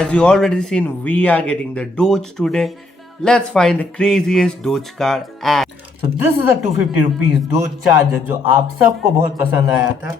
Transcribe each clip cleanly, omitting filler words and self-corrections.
as you already seen, we are getting the Dodge today. Let's find the craziest Dodge car. And so this is a 250 rupees Dodge Charger जो आप सबको बहुत पसंद आया था.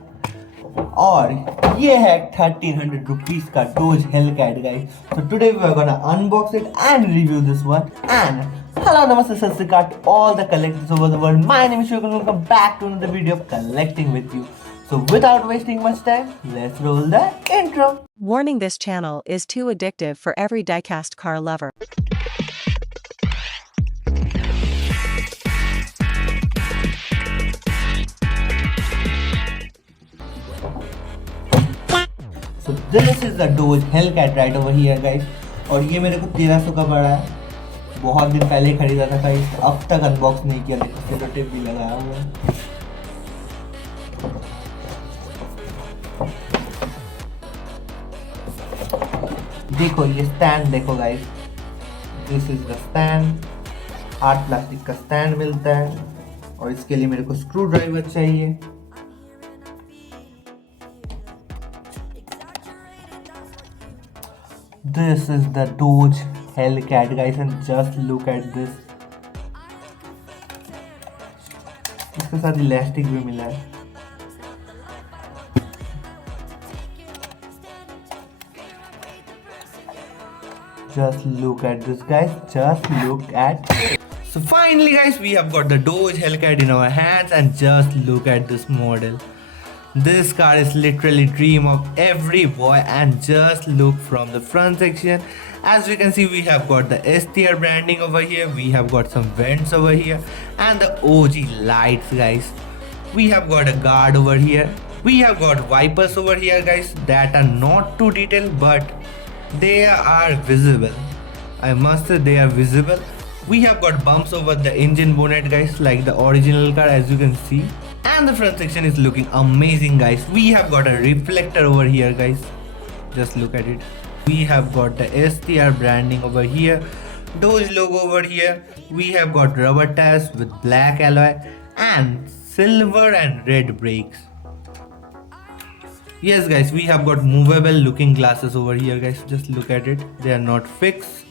और ये है 1300 rupees का Dodge Hellcat guys. So today we are gonna unbox it and review this one. And hello, namaste, sat sri akal to all the collectors over the world. My name is Shukran and welcome back to another video of collecting with you. So without wasting much time, let's roll the intro. Warning: this channel is too addictive for every diecast car lover. So this is the Dodge Hellcat right over here guys. और ये मेरे को 1300 का पड़ा है. बहुत दिन पहले ही खरीदा था गाइस. अब तक अनबॉक्स नहीं किया. देखो सेलो टेप भी लगाया हुआ है. देखो ये स्टैंड देखो guys. This is the stand. Hard plastic का स्टैंड मिलता है और इसके लिए मेरे को स्क्रू ड्राइवर चाहिए. This is the Dodge Hellcat guys and just look at this. इसके साथ इलास्टिक भी मिला है. Just look at this guys. Just look at it. So finally guys, we have got the Dodge Hellcat in our hands and just look at this model. This car is literally dream of every boy and just look from the front section. As we can see, we have got the STR branding over here. We have got some vents over here and the OG lights guys. We have got a guard over here. We have got wipers over here guys that are not too detailed but they are visible. I must say they are visible. We have got bumps over the engine bonnet guys like the original car as you can see. And the front section is looking amazing guys. We have got a reflector over here guys. Just look at it. We have got the STR branding over here. Dodge logo over here. We have got rubber tires with black alloy and silver and red brakes. Yes guys, we have got movable looking glasses over here guys. Just look at it. They are not fixed.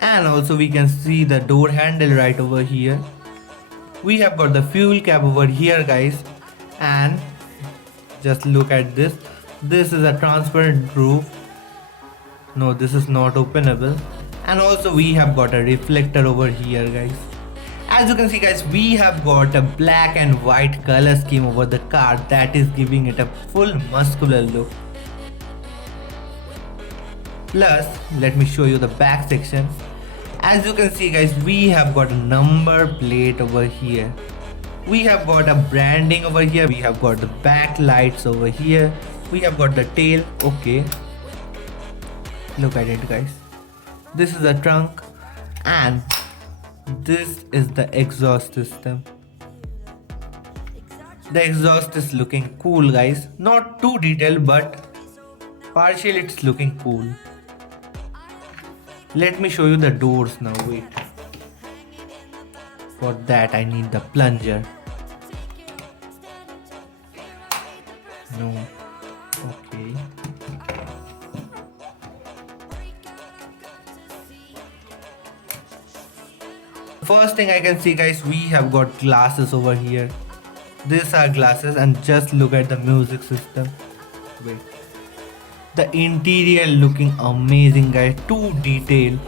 And also we can see the door handle right over here. We have got the fuel cap over here guys. And just look at this. This is a transparent roof. No, this is not openable. And also we have got a reflector over here guys. As you can see guys, we have got a black and white color scheme over the car that is giving it a full muscular look. Plus, let me show you the back section. As you can see guys, we have got a number plate over here. We have got a branding over here. We have got the back lights over here. We have got the tail. Okay. Look at it guys. This is the trunk. And this is the exhaust system. The exhaust is looking cool guys. Not too detailed but partially it's looking cool. Let me show you the doors now. Wait. For that I need the plunger. No. Okay. First thing I can see guys, we have got glasses over here. These are glasses and just look at the music system. Wait. The interior looking amazing guys, too detailed.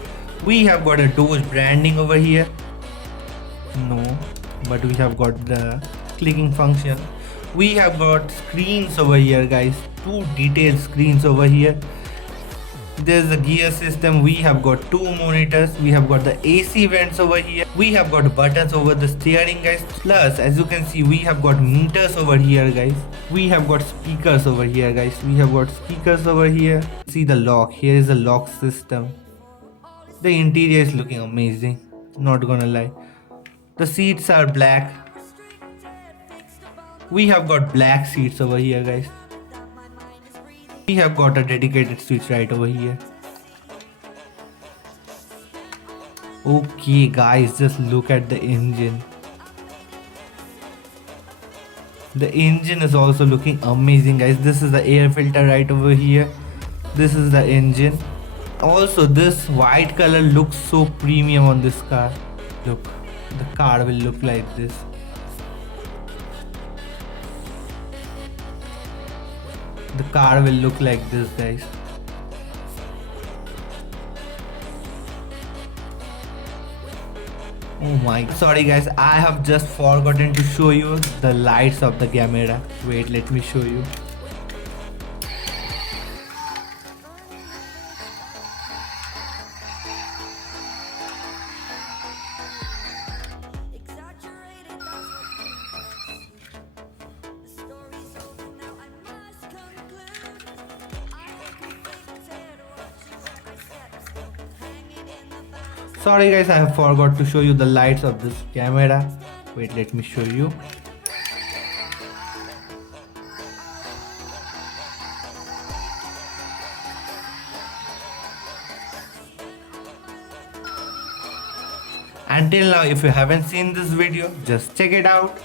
We have got a Dodge branding over here. No, but we have got the clicking function. We have got screens over here guys, two detailed screens over here. There's the gear system. We have got two monitors. We have got the AC vents over here. We have got buttons over the steering guys. Plus as you can see, we have got meters over here guys. We have got speakers over here guys. We have got speakers over here. See the lock. Here is the lock system. The interior is looking amazing, not gonna lie. The seats are black. We have got black seats over here guys. We have got a dedicated switch right over here. Okay guys, just look at the engine. The engine is also looking amazing guys. This is the air filter right over here. This is the engine. Also, this white color looks so premium on this car. Look, the car will look like this. The car will look like this, guys. Oh my, sorry guys, I have just forgotten to show you the lights of the camera. Wait, let me show you. Sorry guys, I have forgot to show you the lights of this camera. Wait, let me show you. Until now, if you haven't seen this video, just check it out.